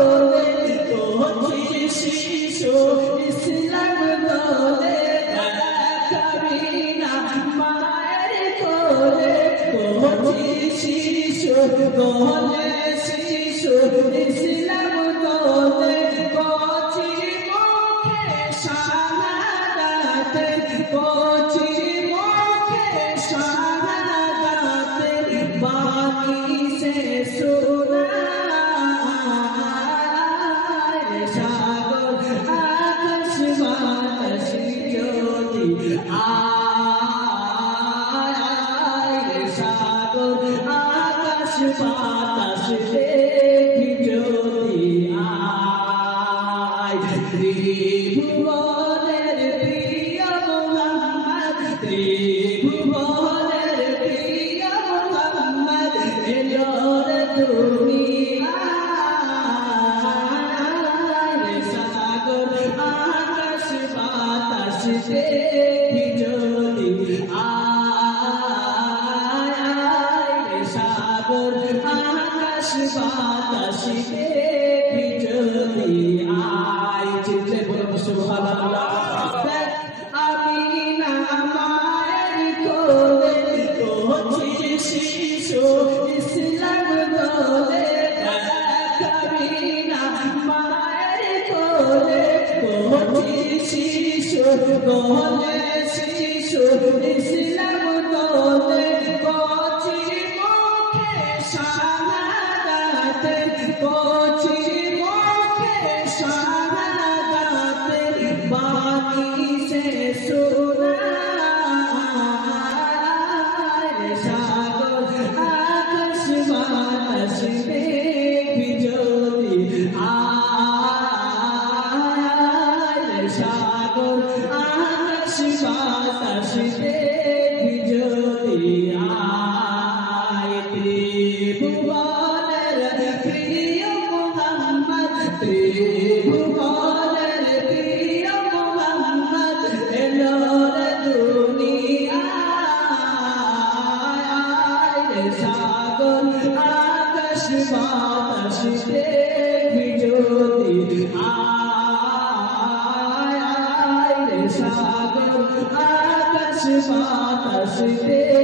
কোলে কচি শিশু ইসলাম দলে দেখাবি না মায়ের কোলে কচি শিশু দলে শিশু ইসলাম দলে কচি মুখে শাহাদাতে কচি মুখে শাহাদাতে বাণী সে শোনায় সাগর আকাশ বাতাস যদি আয় সাগর আকাশ বাতাস দেখি যদি আয় ত্রিভুবনের প্রিয় মোহাম্মদ ত্রিভুবনের প্রিয় মোহাম্মদ এলো রে দুনিয়ায় সাগর আকাশ বাতাস দেখি যদি আয় সাগর আকাশ বাতাস দেখি যদি আয় চিল্লে বলো সুবহানাল্লাহ আমিনা মায়ের কোলে কচি শিশু ইসলাম দলে দেখাবি না মায়ের কোলে কচি শিশু দলে শিশু ইসলাম দলে কচি মুখে শাহাদাতে কচি মুখে শাহাদাতে বাণী সে শোনায় সাগর আকাশ বাতাস দেখি যদি আয় সাগর আকাশ বাতাস দেখি যদি আয় ত্রিভুবনের প্রিয় মোহাম্মদ ত্রিভুবনের প্রিয় মোহাম্মদ এলো রে দুনিয়ায় সাগর আকাশ বাতাস দেখি যদি আয় সাগর আকাশ বাতাস দেখি